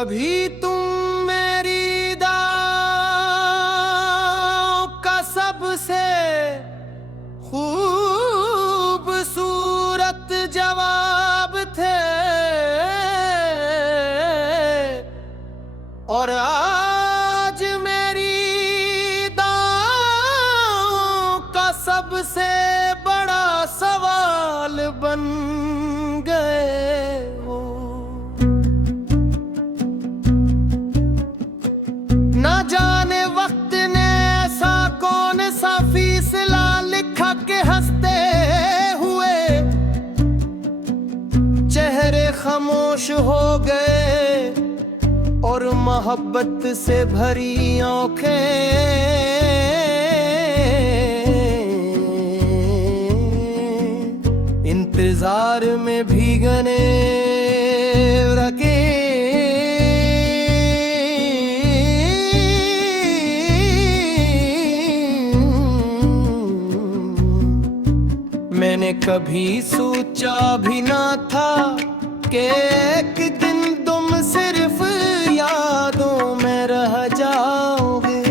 कभी तुम मेरी दाव का सबसे खूबसूरत जवाब थे, और आज मेरी दाव का सबसे बड़ा सवाल बन गए हो। ना जाने वक्त ने ऐसा कौन सा फैसला लिखा के हंसते हुए चेहरे खामोश हो गए और मोहब्बत से भरी आंखें इंतजार में भीगने लगे। मैंने कभी सोचा भी ना था कि एक दिन तुम सिर्फ यादों में रह जाओगे।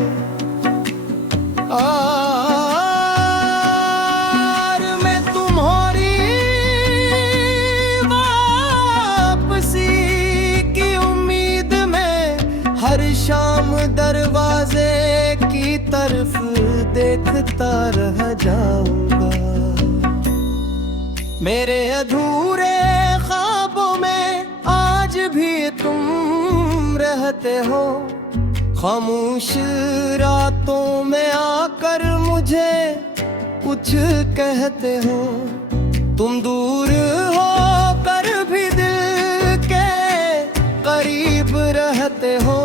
और मैं तुम्हारी वापसी की उम्मीद में हर शाम दरवाजे की तरफ देखता रह जाऊंगा। मेरे अधूरे ख्वाबों में आज भी तुम रहते हो। खामोश रातों में आकर मुझे कुछ कहते हो। तुम दूर हो कर भी दिल के करीब रहते हो।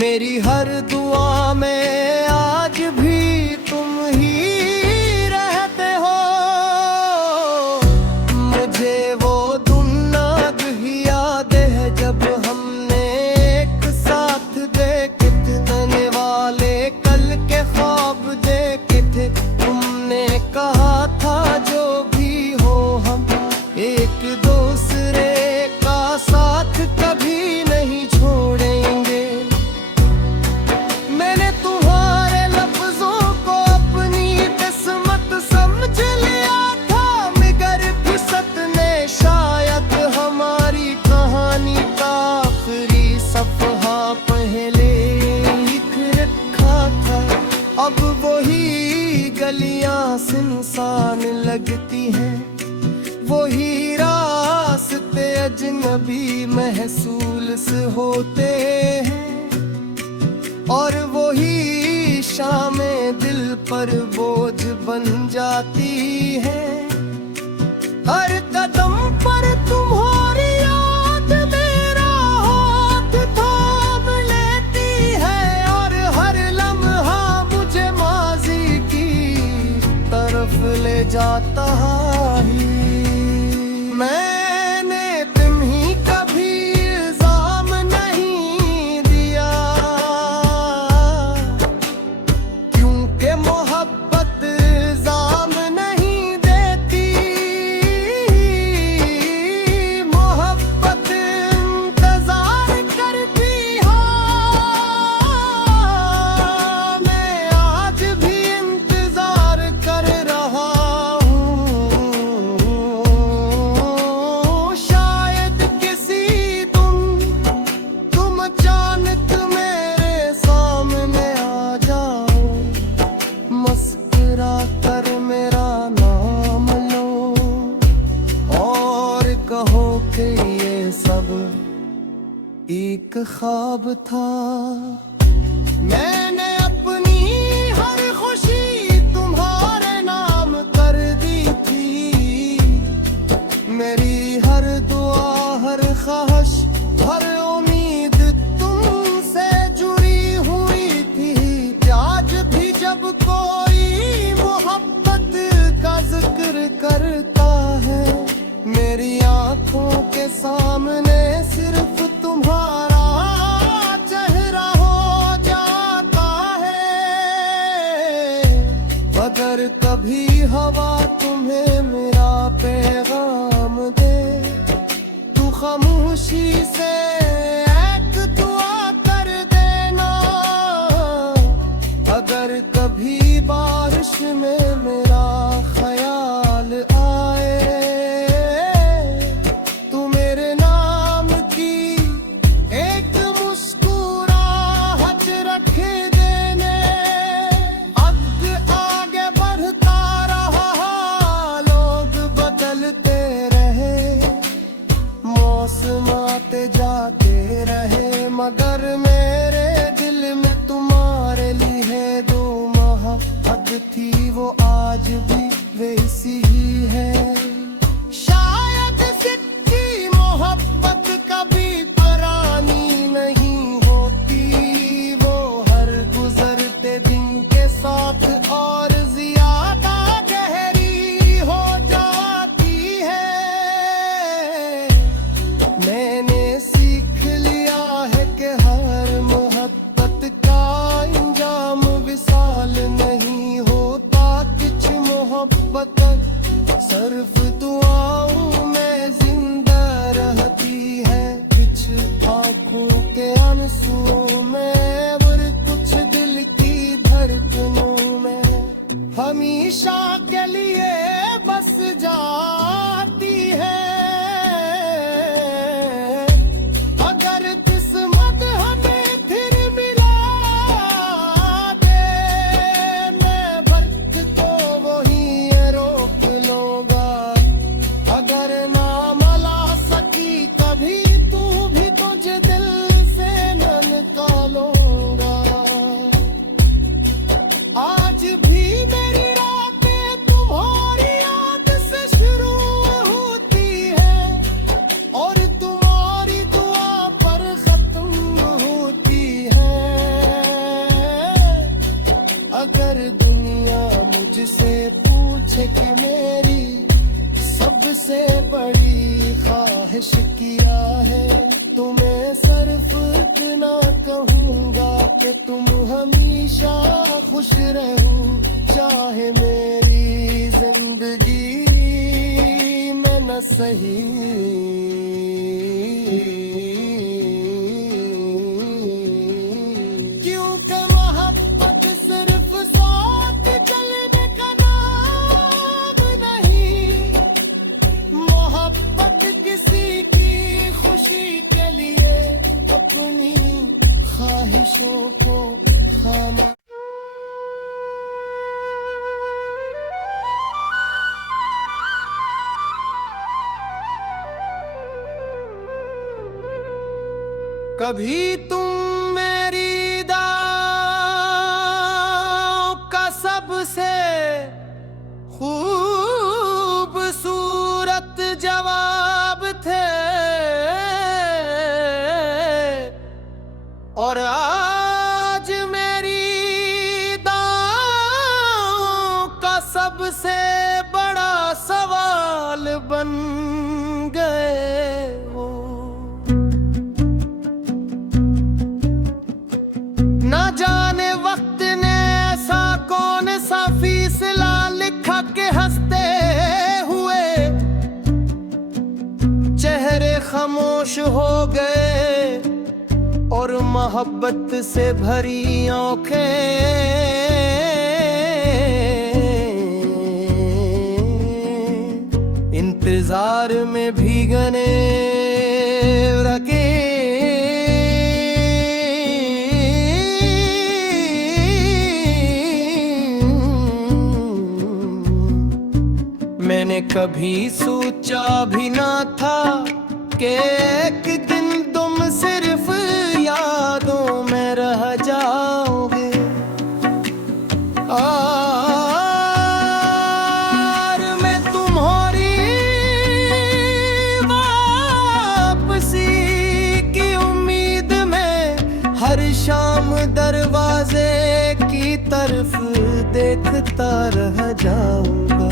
मेरी हर दुआ में आज भी तुम ही रहते हो। मुझे वो दुन्नाग ही याद है जब हमने एक साथ देखे थे नए वाले कल के ख्वाब देखे थे। तुमने कहा था जो भी हो हम एक दूसरे का साथ कभी नहीं छोड़ेंगे। मैंने तुम्हारे लफ्जों को अपनी किस्मत समझ लिया था, मगर फुर्सत ने शायद हमारी कहानी का आखिरी सफ़हा पहले लिख रखा था। अब वही गलियां सुनसान लगती हैं, वही रास्ते अजनबी महसूस होते हैं, और वही शामें दिल पर बोझ बन जाती है। हर कदम पर तुम्हारी याद मेरा हाथ थाम लेती है, और हर लम्हा मुझे माजी की तरफ ले जाता ही। मैंने तुम्हीं कभी इल्जाम नहीं दिया, क्योंकि मोहब्बत इल्जाम नहीं देती। मोहब्बत इंतजार करती है। मैं आज भी इंतजार कर रहा हूँ। शायद किसी दिन तुम अचानक मेरे सामने आ जाओ, मुस्कुरा कर मेरा नाम लो और कहो कि ये सब एक ख्वाब था। मैंने अपनी हर खुशी तुम्हारे नाम कर दी थी। मेरी हर दुआ, हर ख्वाहिश, हर उम्मीद तुमसे जुड़ी हुई थी। आज भी जब कोई मोहब्बत का जिक्र करता है, मेरी आंखों के सामने सिर्फ तुम्हारा चेहरा हो जाता है। अगर कभी हवा तुम्हें मेरा पैगाम दे, तू खामोशी से सिर्फ दुआओं में जिंदा रहती है, कुछ आंखों के आंसुओं में और कुछ दिल की धड़कनों में हमेशा के लिए बस जाती है। अगर किस्मत हमें फिर मिला दे, मैं बर्फ को वही रोक लूंगा। अगर ना मिला सकी कभी तू भी, तुझे दिल से न निकालूंगा। आज भी मेरी रातें तुम्हारी याद से शुरू होती है और तुम्हारी दुआ पर खत्म होती है। अगर दुनिया मुझसे पूछे कि मेरी सबसे बड़ी ख्वाहिश क्या है, तो मैं सिर्फ इतना कहूँगा कि तुम हमेशा खुश रहो, चाहे मेरी जिंदगी में न सही। क्योंकि मोहब्बत सिर्फ साथ चलने का नाम नहीं, मोहब्बत किसी की खुशी के लिए अपनी ख्वाहिशों को खाना। कभी तुम मेरी दाव का सबसे खूबसूरत जवाब थे, और आज मेरी दाव का सबसे बड़ा सवाल बन गए हो। ना जाने वक्त ने ऐसा कौन सा फैसला लिखा के हंसते हुए चेहरे खामोश हो गए और मोहब्बत से भरी आंखें इंतजार में भीगने लगे। मैंने कभी सोचा भी ना था कि एक दिन तुम सिर्फ यादों में रह जाओगे। और मैं तुम्हारी वापसी की उम्मीद में हर शाम दरवाजे की तरफ देखता रह जाऊंगा।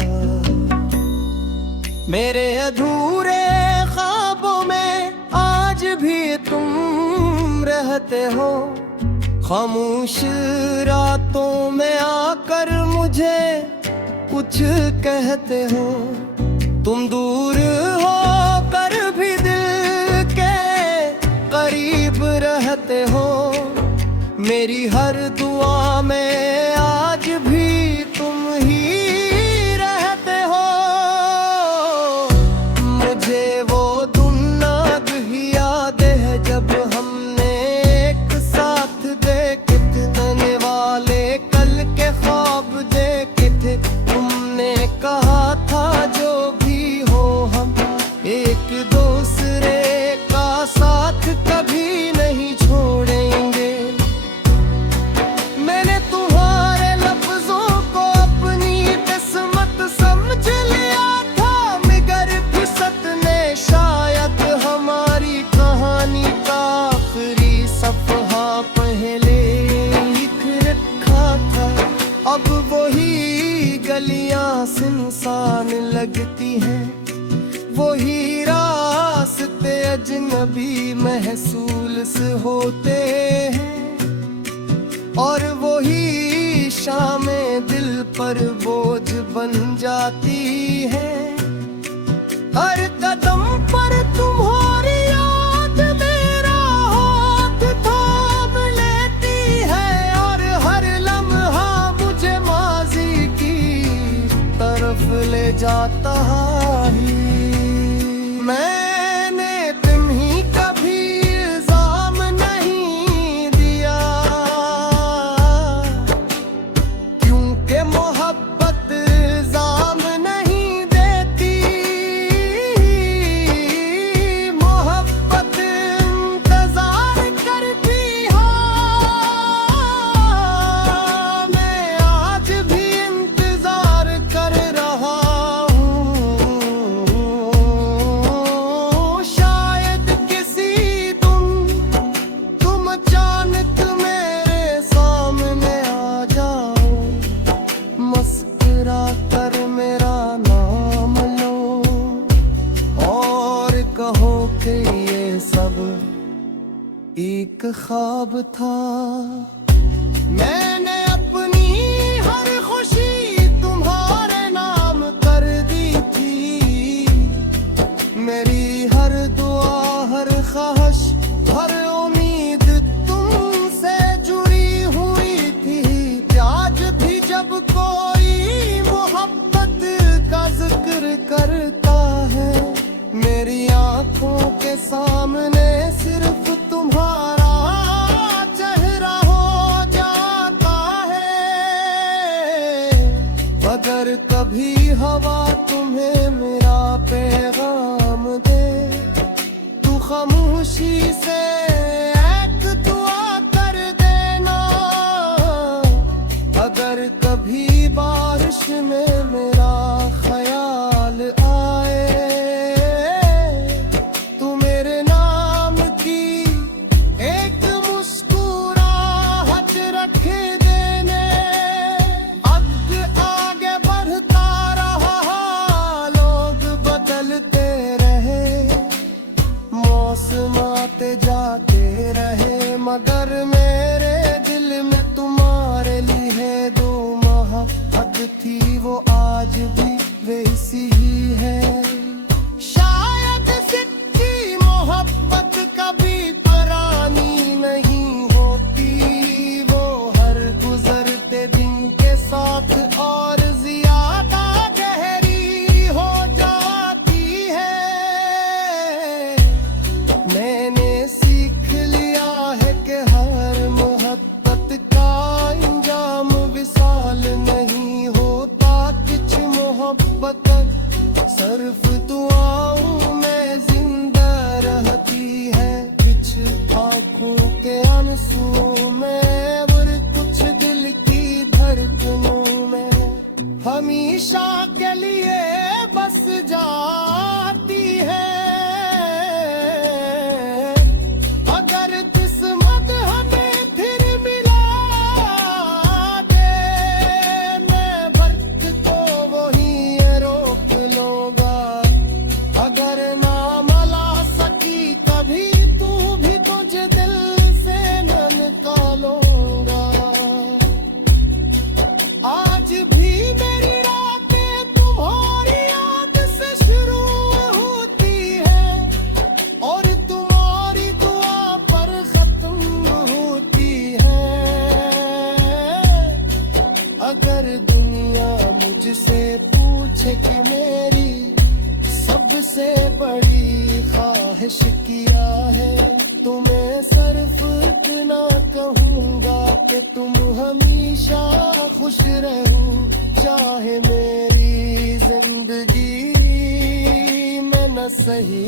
मेरे अधूरे ख्वाबों में आज भी तुम रहते हो, खामोश रातों में आकर मुझे कुछ कहते हो। तुम दूर हो कर भी दिल के करीब रहते हो, मेरी हर दुआ में आज भी तुम ही रहते हो। मुझे वो दुन्नाग ही याद है जब हमने एक साथ देखे थे, तने वाले कल के ख्वाब देखे थे। तुमने कहा था जो भी हो हम एक दूसरे का साथ कभी नहीं छोड़ेंगे। मैंने तुम्हारे लफ्जों को अपनी किस्मत समझ लिया था, मगर फुर्सत ने शायद हमारी कहानी का आखिरी सफहा पहले लिख रखा था। अब वही गलियां सुनसान लगती हैं, वही रास्ते अजनबी महसूस होते हैं, और वही शामें दिल पर बोझ बन जाती है। हर कदम पर तुम्हारी याद मेरा हाथ थाम लेती है, और हर लम्हा मुझे माजी की तरफ ले जाता ही। मैंने तुम्हीं कभी इल्जाम नहीं दिया, क्योंकि मोहब्बत इल्जाम नहीं देती। मोहब्बत इंतजार करती है, मैं आज भी इंतजार कर रहा हूँ। शायद किसी दिन तुम अचानक मेरे सामने आ जाओ, मुस्कुरा कर मेरा नाम लो और कहो कि ये सब एक ख्वाब था। मैंने अपनी हर खुशी तुम्हारे नाम कर दी थी, मेरी हर दुआ, हर ख्वाहिश, हर उम्मीद तुमसे जुड़ी हुई थी। आज भी जब कोई मोहब्बत का जिक्र करता है, मेरी आंखों के सामने सिर्फ तुम्हारा चेहरा हो जाता है। अगर कभी हवा तुम्हें मेरा पैगाम दे, तू खामोशी से एक दुआ कर देना। अगर कभी बारिश में मेरा ख्याल आए, तू मेरे नाम की एक मुस्कुराहट रख देने। अब आगे बढ़ता रहा, लोग बदलते रहे, मौसम आते जाते रहे, मगर मेरे दिल में तुम्हारे लिए दो मोहब्बत थी, वो आज भी वैसी ही है। शायद सच्ची मोहब्बत कभी पुरानी नहीं होती, वो हर गुजरते दिन के साथ और ज्यादा गहरी हो जाती है। मैंने सीख लिया है कि हर मोहब्बत का अंजाम विसाल नहीं होता। कुछ मोहब्बत सिर्फ दुआओं में जिंदा रहती है, कुछ आंखों के आंसुओं में, और कुछ दिल की धड़कनों में हमेशा के लिए बस जाती है। अगर किस्मत हमें फिर मिला दे, मैं वक्त को वही रोक लूंगा। अगर ना मिला सकी कभी तू भी, तुझे दिल से न निकालूंगा। आज भी मेरी रातें तुम्हारी याद से शुरू होती है, और तुम्हारी दुआ पर खत्म होती है। अगर दुनिया मुझसे पूछे कि मेरी सबसे बड़ी ख्वाहिश क्या है, तो मैं सिर्फ इतना कहूँगा कि तुम हमेशा खुश रहो, चाहे मेरी जिंदगी में न सही।